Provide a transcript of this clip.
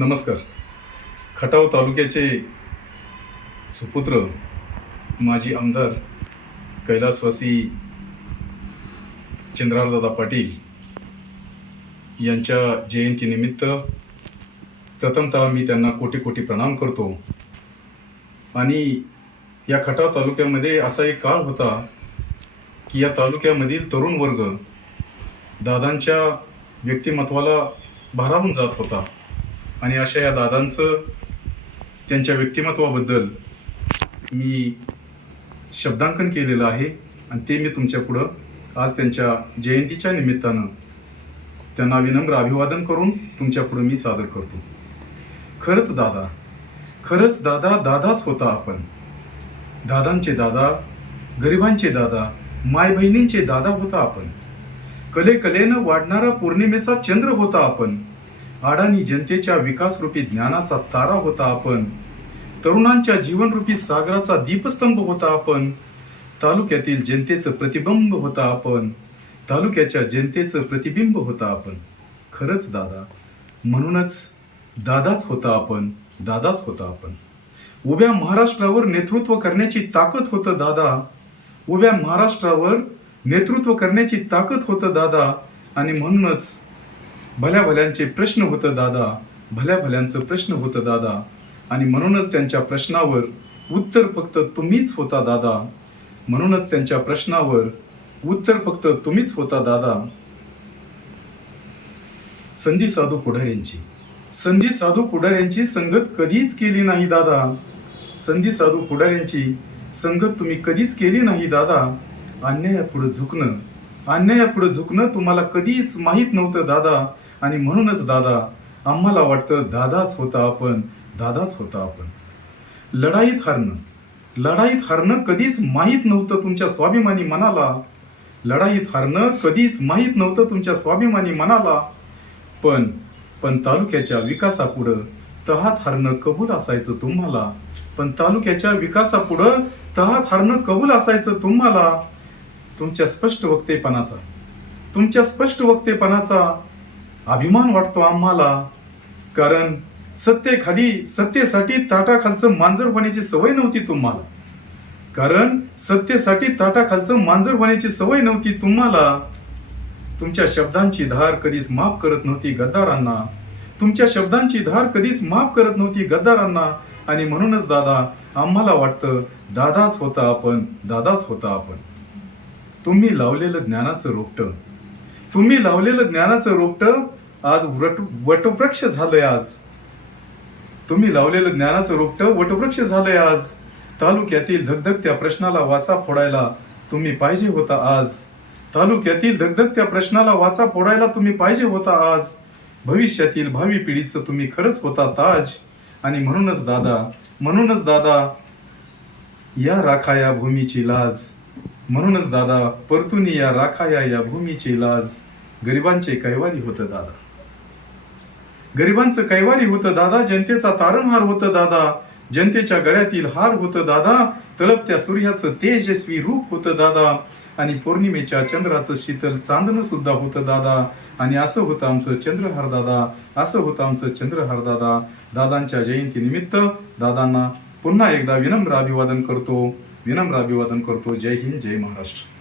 नमस्कार. खटाव तालुक्याचे सुपुत्र माजी आमदार कैलासवासी चंद्रारदादा पाटील यांच्या जयंतीनिमित्त प्रथमतः मी त्यांना कोटी कोटी प्रणाम करतो. आणि या खटाव तालुक्यामध्ये असा एक काळ होता की या तालुक्यामधील तरुण वर्ग दादांच्या व्यक्तिमत्वाला भारावून जात होता. आणि अशा या दादांचं त्यांच्या व्यक्तिमत्वाबद्दल मी शब्दांकन केलेलं आहे आणि ते मी तुमच्या पुढं आज त्यांच्या जयंतीच्या निमित्तानं त्यांना विनम्र अभिवादन करून तुमच्या पुढं मी सादर करतो. खरंच दादा खरंच दादा दादाच होता आपण. दादांचे दादा गरिबांचे दादा माय बहिणींचे दादा होता आपण. कले कलेनं वाढणारा पौर्णिमेचा चंद्र होता आपण. अडाणी जनतेच्या विकासरूपी ज्ञानाचा तारा होता आपण. तरुणांच्या जीवनरूपी सागराचा दीपस्तंभ होता आपण. तालुक्यातील जनतेचं प्रतिबिंब होता आपण. तालुक्याच्या जनतेचं प्रतिबिंब होता आपण. खरंच दादा म्हणूनच दादाच होता आपण दादाच होता आपण. उभ्या महाराष्ट्रावर नेतृत्व करण्याची ताकद होतं दादा. उभ्या महाराष्ट्रावर नेतृत्व करण्याची ताकद होतं दादा. आणि म्हणूनच भल्या भल्यांचे प्रश्न होतं दादा. भल्या भल्यांचं प्रश्न होतं दादा. आणि म्हणूनच त्यांच्या प्रश्नावर उत्तर फक्त तुम्हीच होता दादा. म्हणूनच त्यांच्या प्रश्नावर उत्तर फक्त तुम्हीच होता दादा. संधी साधू पुढाऱ्यांची. संधी साधू पुढाऱ्यांची संगत कधीच केली नाही दादा. संधी साधू पुढाऱ्यांची संगत तुम्ही कधीच केली नाही दादा. अन्यायापुढे झुकणं अन्यायापुढे झुकणं तुम्हाला कधीच माहीत नव्हतं दादा. आणि म्हणूनच दादा आम्हाला वाटतं दादाच होता आपण दादाच होता आपण. लढाईत हारणं. लढाईत हारणं कधीच माहीत नव्हतं तुमच्या स्वाभिमानी मनाला. लढाईत हारणं कधीच माहीत नव्हतं तुमच्या स्वाभिमानी मनाला. पण पण तालुक्याच्या विकासापुढं तहात हारणं कबूल असायचं तुम्हाला. पण तालुक्याच्या विकासापुढं तहात हारणं कबूल असायचं तुम्हाला. तुमच्या स्पष्ट वक्तेपणाचा तुमच्या स्पष्ट वक्तेपणाचा अभिमान वाटतो आम्हाला. कारण सत्तेखाली सत्तेसाठी ताटाखालचं मांजरपणाची सवय नव्हती तुम्हाला. कारण सत्तेसाठी ताटाखालचं मांजरपणाची सवय नव्हती तुम्हाला. तुमच्या शब्दांची धार कधीच माफ करत नव्हती गद्दारांना. तुमच्या शब्दांची धार कधीच माफ करत नव्हती गद्दारांना. आणि म्हणूनच दादा आम्हाला वाटतं दादाच होता आपण दादाच होता आपण. तुम्ही लावलेलं ज्ञानाचं रोपटं. तुम्ही लावलेलं ज्ञानाचं रोपटं आज वट वटवृक्ष झालंय आज. तुम्ही लावलेलं ज्ञानाचं रोपटं वटवृक्ष झालंय आज. तालुक्यातील धगधगत्या प्रश्नाला वाचा फोडायला तुम्ही पाहिजे होता आज. तालुक्यातील धगधगत्या प्रश्नाला वाचा फोडायला तुम्ही पाहिजे होता आज. भविष्यातील भावी पिढीचं तुम्ही खरंच होता ताज. आणि म्हणूनच दादा म्हणूनच दादा या राखा या भूमीची लाज. म्हणूनच दादा परतून या राखाया या भूमीची लाज गरिबांचे कैवारी होतं दादा. गरिबांचं कैवारी होतं दादा जनतेचा तारणहार होतं दादा जनतेच्या गळ्यातील हार होतं दादा तळपत्या सूर्याचं तेजस्वी रूप होतं दादा आणि पौर्णिमेच्या चंद्राचं शीतल चांदणं सुद्धा होतं दादा आणि असं होतं आमचं चंद्रहार दादा असं होतं आमचं चंद्रहार दादा. दादांच्या जयंतीनिमित्त दादांना पुन्हा एकदा विनम्र अभिवादन करतो. विनम्र अभिवादन करतो. जय हिंद जय महाराष्ट्र.